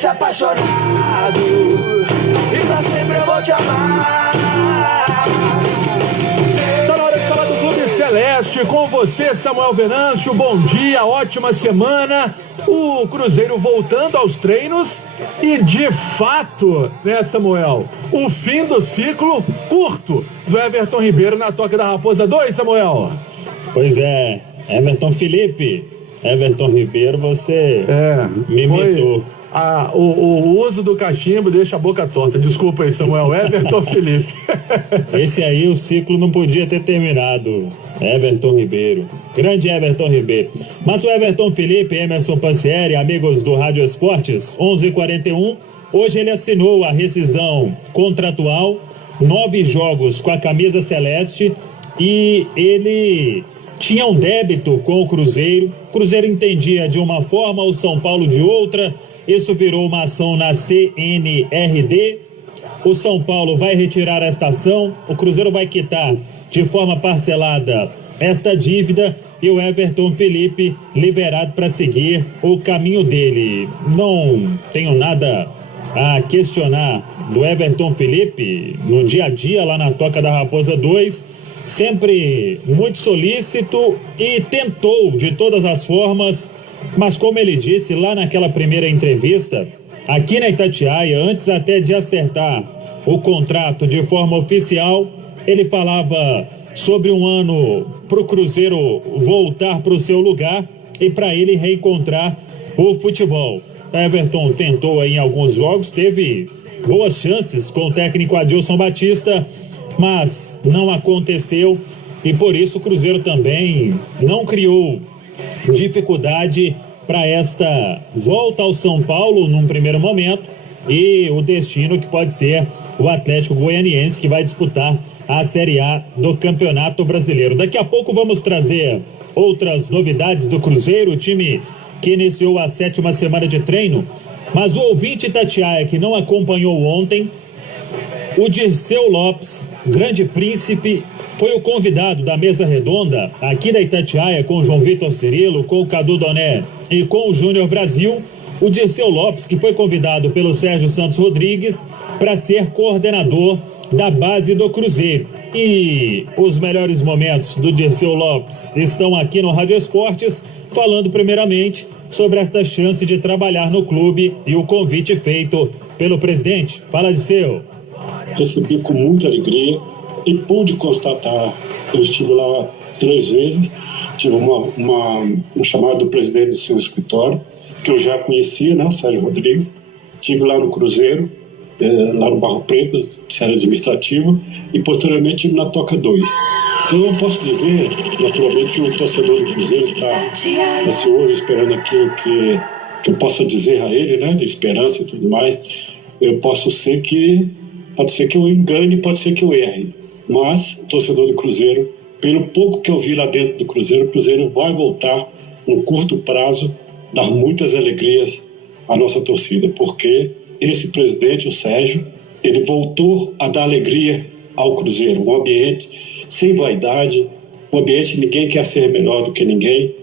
deixa apaixonado, e pra sempre eu vou te amar. Tá na hora de falar do Clube Celeste, com você, Samuel Venâncio. Bom dia, ótima semana. O Cruzeiro voltando aos treinos e, de fato, né, Samuel, o fim do ciclo curto do Everton Ribeiro na Toca da Raposa 2, Samuel. Pois é, Everton Felipe. Everton Ribeiro, você me imitou. O uso do cachimbo deixa a boca torta. Desculpa aí, Samuel. Everton Felipe. Esse aí o ciclo não podia ter terminado. Everton Ribeiro. Grande Everton Ribeiro. Mas o Everton Felipe, Emerson Pansieri, amigos do Rádio Esportes, 11h41. Hoje ele assinou a rescisão contratual, 9 jogos com a camisa celeste, e ele tinha um débito com o Cruzeiro. O Cruzeiro entendia de uma forma, o São Paulo de outra. Isso virou uma ação na CNRD. O São Paulo vai retirar esta ação. O Cruzeiro vai quitar de forma parcelada esta dívida. E o Everton Felipe liberado para seguir o caminho dele. Não tenho nada a questionar do Everton Felipe no dia a dia lá na Toca da Raposa 2. Sempre muito solícito e tentou de todas as formas, mas como ele disse lá naquela primeira entrevista, aqui na Itatiaia, antes até de acertar o contrato de forma oficial, ele falava sobre um ano para o Cruzeiro voltar para o seu lugar e para ele reencontrar o futebol. Everton tentou aí em alguns jogos, teve boas chances com o técnico Adilson Batista, mas não aconteceu, e por isso o Cruzeiro também não criou dificuldade para esta volta ao São Paulo num primeiro momento, e o destino que pode ser o Atlético Goianiense, que vai disputar a Série A do Campeonato Brasileiro. Daqui a pouco vamos trazer outras novidades do Cruzeiro, o time que iniciou a 7ª semana de treino, mas o ouvinte Itatiaia que não acompanhou ontem, o Dirceu Lopes, grande príncipe, foi o convidado da mesa redonda aqui da Itatiaia com o João Vitor Cirilo, com o Cadu Doné e com o Júnior Brasil. O Dirceu Lopes, que foi convidado pelo Sérgio Santos Rodrigues para ser coordenador da base do Cruzeiro. E os melhores momentos do Dirceu Lopes estão aqui no Rádio Esportes, falando primeiramente sobre esta chance de trabalhar no clube e o convite feito pelo presidente. Fala, Dirceu. Recebi com muita alegria e pude constatar. Eu estive lá 3 vezes, tive um chamado do presidente do seu escritório, que eu já conhecia, né, Sérgio Rodrigues. Estive lá no Cruzeiro, lá no Barro Preto, série administrativa, e posteriormente estive na Toca 2. Então eu posso dizer, naturalmente, o torcedor do Cruzeiro está ansioso, esperando aquilo que eu possa dizer a ele, né, de esperança e tudo mais. Eu posso ser que pode ser que eu engane, pode ser que eu erre, mas o torcedor do Cruzeiro, pelo pouco que eu vi lá dentro do Cruzeiro, o Cruzeiro vai voltar no curto prazo, dar muitas alegrias à nossa torcida, porque esse presidente, o Sérgio, ele voltou a dar alegria ao Cruzeiro, um ambiente sem vaidade, um ambiente que ninguém quer ser melhor do que ninguém,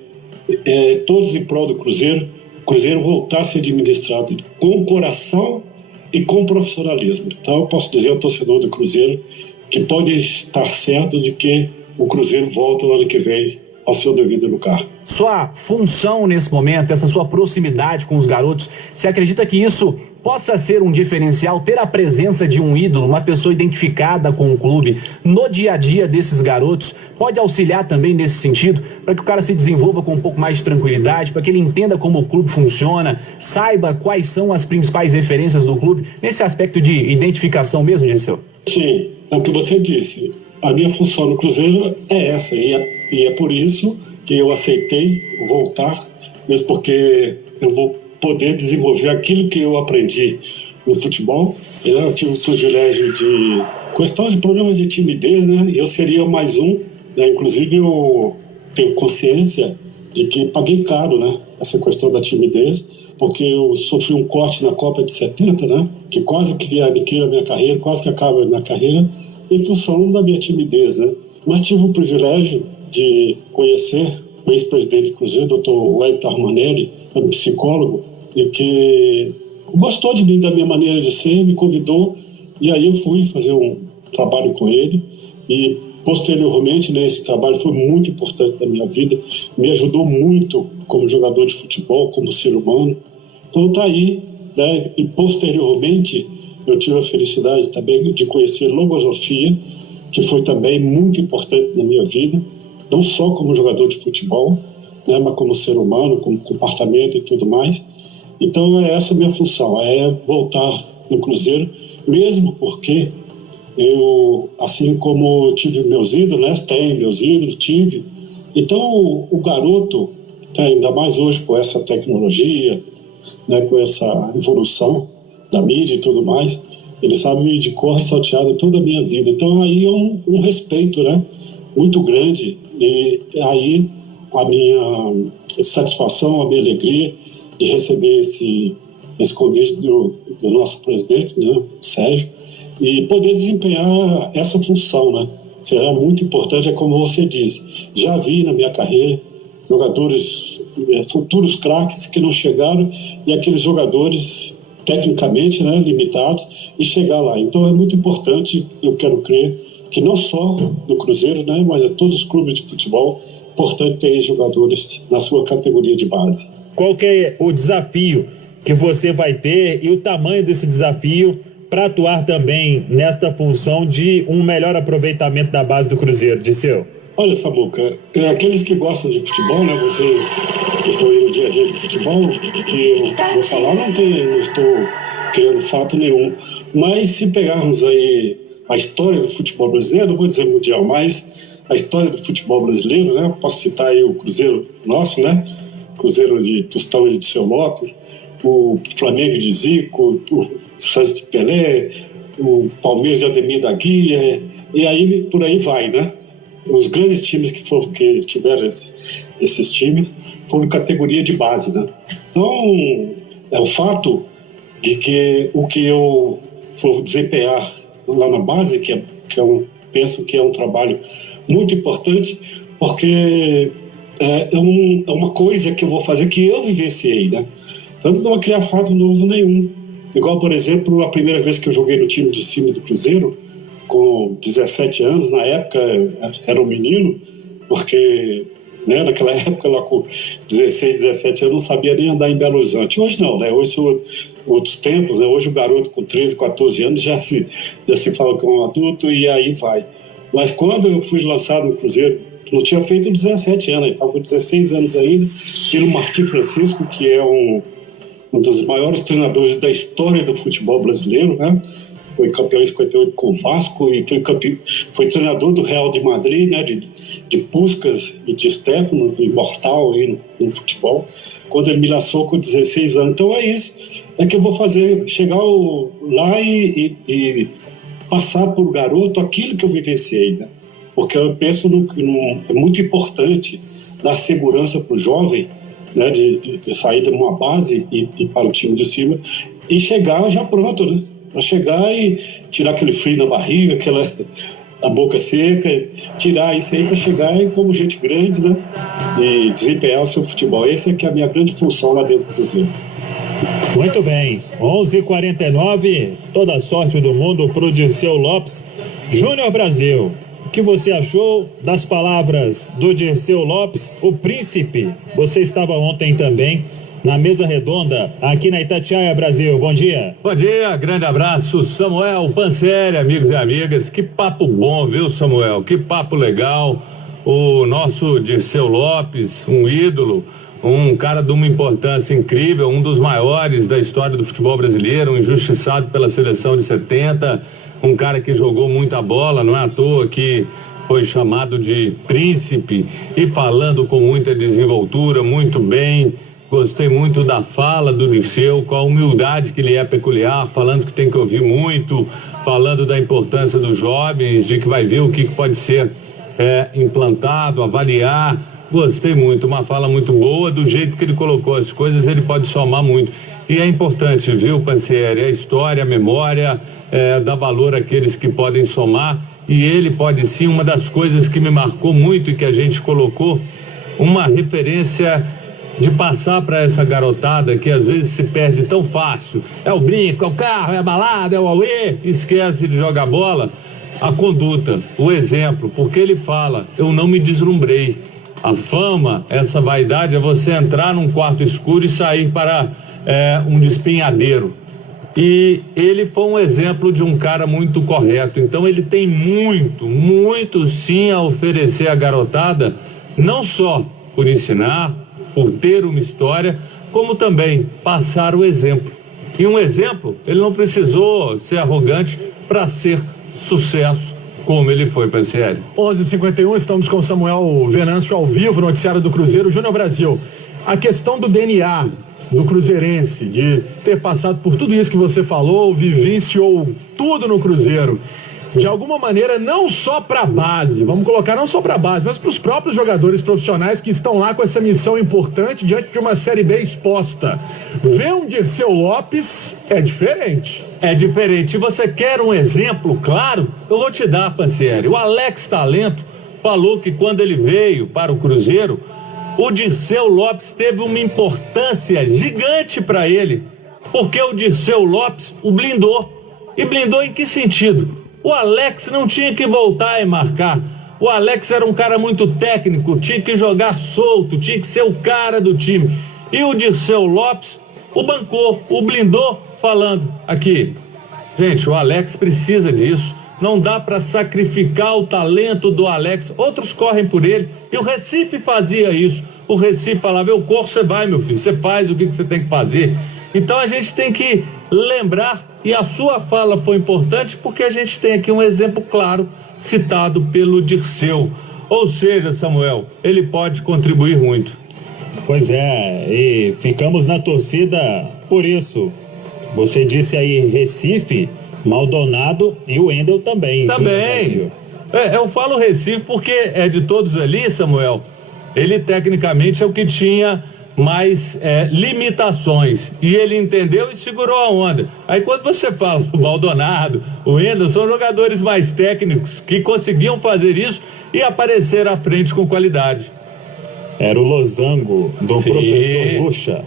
todos em prol do Cruzeiro, o Cruzeiro voltar a ser administrado com coração e com profissionalismo. Então eu posso dizer ao torcedor do Cruzeiro que pode estar certo de que o Cruzeiro volta no ano que vem ao seu devido lugar. Sua função nesse momento, essa sua proximidade com os garotos, você acredita que isso possa ser um diferencial, ter a presença de um ídolo, uma pessoa identificada com o clube no dia a dia desses garotos, pode auxiliar também nesse sentido, para que o cara se desenvolva com um pouco mais de tranquilidade, para que ele entenda como o clube funciona, saiba quais são as principais referências do clube, nesse aspecto de identificação mesmo, Dirceu? Sim, é o que você disse. A minha função no Cruzeiro é essa, e é por isso que eu aceitei voltar, mesmo porque eu vou poder desenvolver aquilo que eu aprendi no futebol. Eu tive o privilégio de, com a história de problemas de timidez, né? Eu seria mais um, né? Inclusive eu tenho consciência de que paguei caro, né? Essa questão da timidez, porque eu sofri um corte na Copa de 70, né? Que quase que aniquila a minha carreira, quase que acaba a minha carreira, em função da minha timidez, né? Mas tive o privilégio de conhecer o ex-presidente do Cruzeiro, Dr. Wellington Armanelli, um psicólogo, e que gostou de mim, da minha maneira de ser, me convidou, e aí eu fui fazer um trabalho com ele, e posteriormente, né, esse trabalho foi muito importante na minha vida, me ajudou muito como jogador de futebol, como ser humano. Então tá aí, né, e posteriormente eu tive a felicidade também de conhecer logosofia, que foi também muito importante na minha vida, não só como jogador de futebol, né, mas como ser humano, como comportamento e tudo mais. Então é essa a minha função, é voltar no Cruzeiro, mesmo porque eu, assim como tive meus ídolos, né, tenho meus ídolos, tive. Então o garoto, ainda mais hoje com essa tecnologia, né, com essa evolução da mídia e tudo mais, ele sabe de cor e salteado toda a minha vida. Então aí é um respeito, né, muito grande, e aí a minha satisfação, a minha alegria de receber esse convite do nosso presidente, né, Sérgio, e poder desempenhar essa função, né? Será muito importante, é como você disse, já vi na minha carreira jogadores, futuros craques que não chegaram, e aqueles jogadores tecnicamente, né, limitados, e chegar lá. Então é muito importante, eu quero crer, que não só no Cruzeiro, né, mas a todos os clubes de futebol, é importante ter jogadores na sua categoria de base. Qual que é o desafio que você vai ter e o tamanho desse desafio para atuar também nesta função de um melhor aproveitamento da base do Cruzeiro, Dirceu? Olha, Samuca, aqueles que gostam de futebol, né, você que estão aí no dia a dia de futebol, que eu vou falar, não estou criando fato nenhum, mas se pegarmos aí a história do futebol brasileiro, não vou dizer mundial, mas a história do futebol brasileiro, né, posso citar aí o Cruzeiro nosso, né, Cruzeiro de Tostão e de Dirceu Lopes, o Flamengo de Zico, o Santos de Pelé, o Palmeiras de Ademir da Guia, e aí por aí vai, né? Os grandes times que tiveram esses times foram categoria de base, né? Então, é o fato de que o que eu for desempenhar lá na base, penso que é um trabalho muito importante, porque é uma coisa que eu vou fazer que eu vivenciei, né? Então não vou criar fato novo nenhum. Igual, por exemplo, a primeira vez que eu joguei no time de cima do Cruzeiro, com 17 anos, na época era um menino, porque, né, naquela época, lá com 16, 17 anos, eu não sabia nem andar em Belo Horizonte. Hoje não, né? Hoje são outros tempos, né? Hoje o garoto com 13, 14 anos já se fala que é um adulto e aí vai. Mas quando eu fui lançado no Cruzeiro, não tinha feito 17 anos, estava com 16 anos ainda, pelo Martim Francisco, que é um dos maiores treinadores da história do futebol brasileiro, né? Foi campeão em 58 com o Vasco e foi treinador do Real de Madrid, né? De Puskás e de Stefano, imortal aí no futebol, quando ele me lançou com 16 anos. Então é isso, é que eu vou fazer, chegar lá e passar por garoto aquilo que eu vivenciei, né? Porque eu penso é muito importante dar segurança para o jovem, né, de sair de uma base e para o time de cima e chegar já pronto, né? Para chegar e tirar aquele frio na barriga, a boca seca, tirar isso aí para chegar e como gente grande, né? E desempenhar o seu futebol. Essa é que é a minha grande função lá dentro do Cruzeiro. Muito bem, 11h49, toda a sorte do mundo para o Dirceu Lopes. Júnior Brasil, o que você achou das palavras do Dirceu Lopes, o príncipe? Você estava ontem também na mesa redonda aqui na Itatiaia, Brasil. Bom dia. Bom dia, grande abraço, Samuel Pansieri, amigos e amigas. Que papo bom, viu, Samuel? Que papo legal. O nosso Dirceu Lopes, um ídolo, um cara de uma importância incrível, um dos maiores da história do futebol brasileiro, um injustiçado pela seleção de 70, um cara que jogou muita bola, não é à toa que foi chamado de príncipe, e falando com muita desenvoltura, muito bem. Gostei muito da fala do Dirceu, com a humildade que lhe é peculiar, falando que tem que ouvir muito, falando da importância dos jovens, de que vai ver o que pode ser implantado, avaliar. Gostei muito, uma fala muito boa, do jeito que ele colocou as coisas, ele pode somar muito. E é importante, viu, Pansieri, a história, a memória, dá valor àqueles que podem somar, e ele pode sim, uma das coisas que me marcou muito e que a gente colocou, uma referência de passar para essa garotada que às vezes se perde tão fácil. É o brinco, é o carro, é a balada, é o auê, esquece de jogar bola. A conduta, o exemplo, porque ele fala, eu não me deslumbrei. A fama, essa vaidade é você entrar num quarto escuro e sair para um despenhadeiro. E ele foi um exemplo de um cara muito correto. Então ele tem muito sim a oferecer à garotada, não só por ensinar, por ter uma história, como também passar o exemplo. E um exemplo, ele não precisou ser arrogante para ser sucesso como ele foi, PSL. 11h51, estamos com Samuel Venâncio ao vivo, noticiário do Cruzeiro. Júnior Brasil, a questão do DNA do cruzeirense, de ter passado por tudo isso que você falou, vivenciou tudo no Cruzeiro, de alguma maneira, não só para a base, vamos colocar não só para a base, mas para os próprios jogadores profissionais que estão lá com essa missão importante diante de uma Série B exposta. Ver um Dirceu Lopes é diferente. É diferente. Se você quer um exemplo claro, eu vou te dar, Pansieri. O Alex Talento falou que quando ele veio para o Cruzeiro, o Dirceu Lopes teve uma importância gigante para ele, porque o Dirceu Lopes o blindou. E blindou em que sentido? O Alex não tinha que voltar e marcar. O Alex era um cara muito técnico, tinha que jogar solto, tinha que ser o cara do time. E o Dirceu Lopes o bancou, o blindou, falando aqui, gente, o Alex precisa disso. Não dá para sacrificar o talento do Alex. Outros correm por ele. E o Recife fazia isso. O Recife falava, eu corro, você vai, meu filho. Você faz o que você tem que fazer. Então a gente tem que lembrar, e a sua fala foi importante, porque a gente tem aqui um exemplo claro, citado pelo Dirceu. Ou seja, Samuel, ele pode contribuir muito. Pois é, e ficamos na torcida por isso. Você disse aí Recife, Maldonado e o Wendel também. Também. Eu falo Recife porque é de todos ali, Samuel. Ele tecnicamente é o que tinha mais limitações. E ele entendeu e segurou a onda. Aí quando você fala o Maldonado, o Wendel, são jogadores mais técnicos que conseguiam fazer isso e aparecer à frente com qualidade. Era o losango do professor Lucha.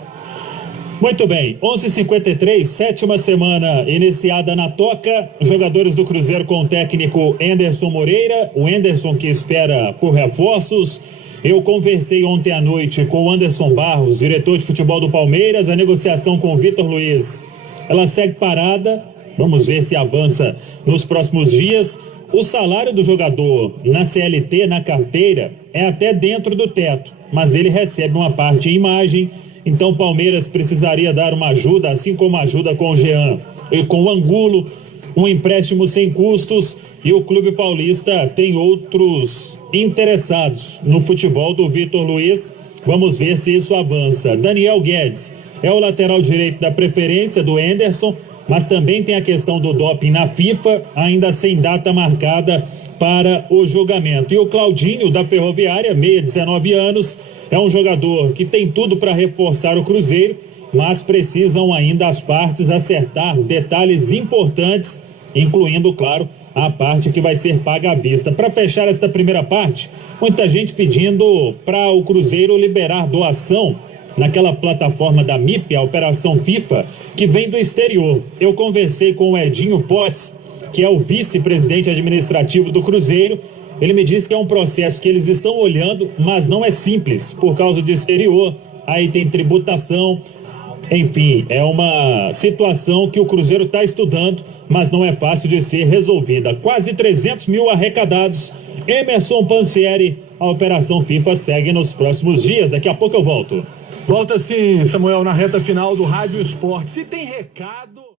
Muito bem, 11h53, sétima semana iniciada na Toca. Jogadores do Cruzeiro com o técnico Anderson Moreira. O Anderson que espera por reforços. Eu conversei ontem à noite com o Anderson Barros, diretor de futebol do Palmeiras. A negociação com o Vitor Luiz, ela segue parada. Vamos ver se avança nos próximos dias. O salário do jogador na CLT, na carteira, é até dentro do teto, mas ele recebe uma parte em imagem. Então o Palmeiras precisaria dar uma ajuda, assim como ajuda com o Jean e com o Angulo, um empréstimo sem custos, e o Clube Paulista tem outros interessados no futebol do Vitor Luiz. Vamos ver se isso avança. Daniel Guedes é o lateral direito da preferência do Anderson, mas também tem a questão do doping na FIFA, ainda sem data marcada para o julgamento. E o Claudinho, da Ferroviária, meia, 19 anos, é um jogador que tem tudo para reforçar o Cruzeiro, mas precisam ainda as partes acertar detalhes importantes, incluindo, claro, a parte que vai ser paga à vista. Para fechar esta primeira parte, muita gente pedindo para o Cruzeiro liberar doação naquela plataforma da MIP, a Operação FIFA, que vem do exterior. Eu conversei com o Edinho Potts, que é o vice-presidente administrativo do Cruzeiro. Ele me disse que é um processo que eles estão olhando, mas não é simples, por causa de exterior, aí tem tributação, enfim, é uma situação que o Cruzeiro está estudando, mas não é fácil de ser resolvida. Quase 300 mil arrecadados. Emerson Pansieri, a Operação FIFA segue nos próximos dias. Daqui a pouco eu volto. Volta sim, Samuel, na reta final do Rádio Esporte. Se tem recado...